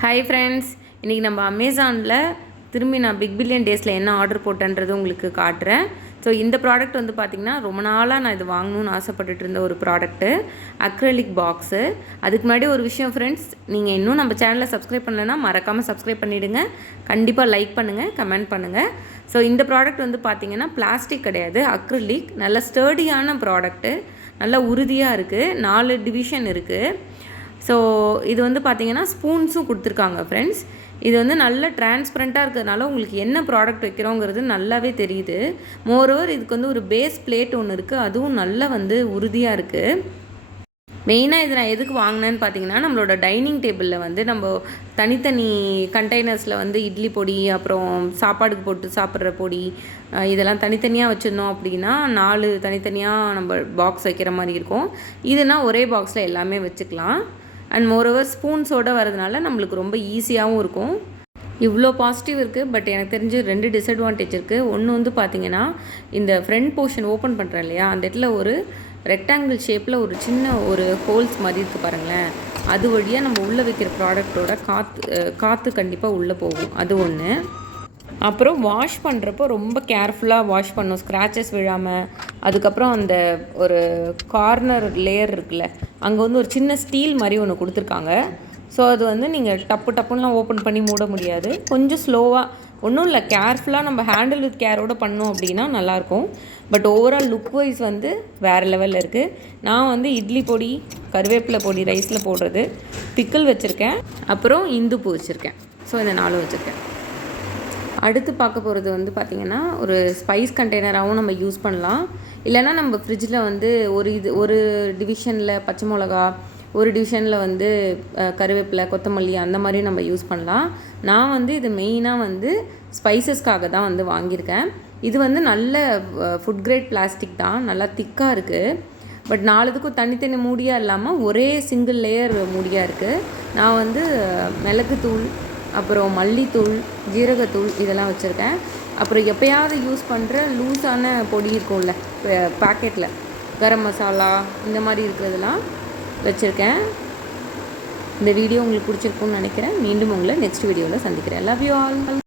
Hi friends, இன்றைக்கி நம்ம அமேசானில் திரும்பி நான் பிக் பில்லியன் டேஸில் என்ன ஆர்டர் போட்டேன்றது உங்களுக்கு காட்டுறேன். ஸோ இந்த ப்ராடக்ட் வந்து பார்த்திங்கன்னா ரொம்ப நாளாக நான் இது வாங்கணும்னு ஆசைப்பட்டுட்டு இருந்த ஒரு ப்ராடக்ட்டு, அக்ரிலிக் பாக்ஸு. அதுக்கு முன்னாடி ஒரு விஷயம் ஃப்ரெண்ட்ஸ், நீங்கள் இன்னும் நம்ம சேனலை சப்ஸ்கிரைப் பண்ணலைன்னா மறக்காமல் சப்ஸ்கிரைப் பண்ணிவிடுங்க. கண்டிப்பாக லைக் பண்ணுங்கள், கமெண்ட் பண்ணுங்கள். ஸோ இந்த ப்ராடக்ட் வந்து பார்த்திங்கன்னா பிளாஸ்டிக் கிடையாது, அக்ரிலிக். நல்ல ஸ்டர்டியான ப்ராடக்ட்டு, நல்லா உறுதியாக இருக்குது. 4 டிவிஷன் இருக்குது. ஸோ இது வந்து பார்த்திங்கன்னா ஸ்பூன்ஸும் கொடுத்துருக்காங்க ஃப்ரெண்ட்ஸ். இது வந்து நல்ல டிரான்ஸ்பரண்ட்டாக இருக்கிறதுனால உங்களுக்கு என்ன ப்ராடக்ட் வைக்கிறோங்கிறது நல்லாவே தெரியுது. மோரோவர் இதுக்கு வந்து ஒரு பேஸ் பிளேட் ஒன்று இருக்குது, அதுவும் நல்லா வந்து உறுதியாக இருக்குது. மெயினாக இது நான் எதுக்கு வாங்கினேன்னு பார்த்தீங்கன்னா, நம்மளோட டைனிங் டேபிளில் வந்து நம்ம தனித்தனி கண்டெய்னர்ஸில் வந்து இட்லி பொடி, அப்புறம் சாப்பாடுக்கு போட்டு சாப்பிட்ற பொடி, இதெல்லாம் தனித்தனியாக வச்சுருந்தோம் அப்படின்னா 4 தனித்தனியாக நம்ம பாக்ஸ் வைக்கிற மாதிரி இருக்கும். இதுனா ஒரே பாக்ஸில் எல்லாமே வச்சுக்கலாம். அண்ட் மோரோவர் ஸ்பூன்ஸோடு வரதுனால நம்மளுக்கு ரொம்ப ஈஸியாகவும் இருக்கும். இவ்வளோ பாசிட்டிவ் இருக்குது. பட் எனக்கு தெரிஞ்சு 2 டிஸ்அட்வான்டேஜ் இருக்குது. ஒன்று வந்து பார்த்திங்கன்னா, இந்த ஃப்ரண்ட் போர்ஷன் ஓப்பன் பண்ணுறேன் இல்லையா, அந்த இடத்துல ஒரு ரெக்டாங்கிள் ஷேப்பில் ஒரு சின்ன ஒரு ஹோல்ஸ் மாதிரி இருக்குது பாருங்களேன். அது வழியாக நம்ம உள்ளே வைக்கிற ப்ராடக்டோட காற்று கண்டிப்பாக உள்ளே போகும். அது ஒன்று. அப்புறம் வாஷ் பண்ணுறப்போ ரொம்ப கேர்ஃபுல்லாக வாஷ் பண்ணணும், ஸ்க்ராச்சஸ் விழாமல். அதுக்கப்புறம் அந்த ஒரு கார்னர் லேயர் இருக்குல்ல, அங்கே வந்து ஒரு சின்ன ஸ்டீல் மாதிரி ஒன்று கொடுத்துருக்காங்க. ஸோ அது வந்து நீங்கள் டப்புன்னுலாம் ஓப்பன் பண்ணி மூட முடியாது. கொஞ்சம் ஸ்லோவாக, ஒன்றும் இல்லை, கேர்ஃபுல்லாக நம்ம ஹேண்டில் வித் கேரோடு பண்ணோம் அப்படின்னா நல்லாயிருக்கும். பட் ஓவரால் லுக் வைஸ் வந்து வேறு லெவலில் இருக்குது. நான் வந்து இட்லி பொடி, கருவேப்பிலை பொடி ரைஸில் போடுறது, பிக்கிள் வச்சுருக்கேன், அப்புறம் இந்துப்பு வச்சுருக்கேன். ஸோ இந்த 4 வச்சுருக்கேன். அடுத்து பார்க்க போகிறது வந்து பார்த்திங்கன்னா, ஒரு ஸ்பைஸ் கண்டெய்னராகவும் நம்ம யூஸ் பண்ணலாம். இல்லைனா நம்ம ஃப்ரிட்ஜில் வந்து ஒரு டிவிஷனில் பச்சை மிளகா, ஒரு டிவிஷனில் வந்து கருவேப்பிலை, கொத்தமல்லி அந்த மாதிரி நம்ம யூஸ் பண்ணலாம். நான் வந்து இது மெயினாக வந்து ஸ்பைசஸ்க்காக தான் வந்து வாங்கியிருக்கேன். இது வந்து நல்ல ஃபுட் கிரேட் பிளாஸ்டிக் தான், நல்லா திக்காக இருக்குது. பட் 4த்துக்கும் தனித்தனி மூடியாக இல்லாமல் ஒரே சிங்கிள் லேயர் மூடியாக இருக்குது. நான் வந்து மிளகுத்தூள், அப்புறம் மல்லித்தூள், ஜீரகத்தூள் இதெல்லாம் வச்சுருக்கேன். அப்புறம் எப்போயாவது யூஸ் பண்ணுற லூஸான பொடி இருக்கும்ல பேக்கெட்டில், கரம் மசாலா இந்த மாதிரி இருக்கிறதெல்லாம் வச்சுருக்கேன். இந்த வீடியோ உங்களுக்கு பிடிச்சிருக்குன்னு நினைக்கிறேன். மீண்டும் உங்களை நெக்ஸ்ட் வீடியோவில் சந்திக்கிறேன். Love you all.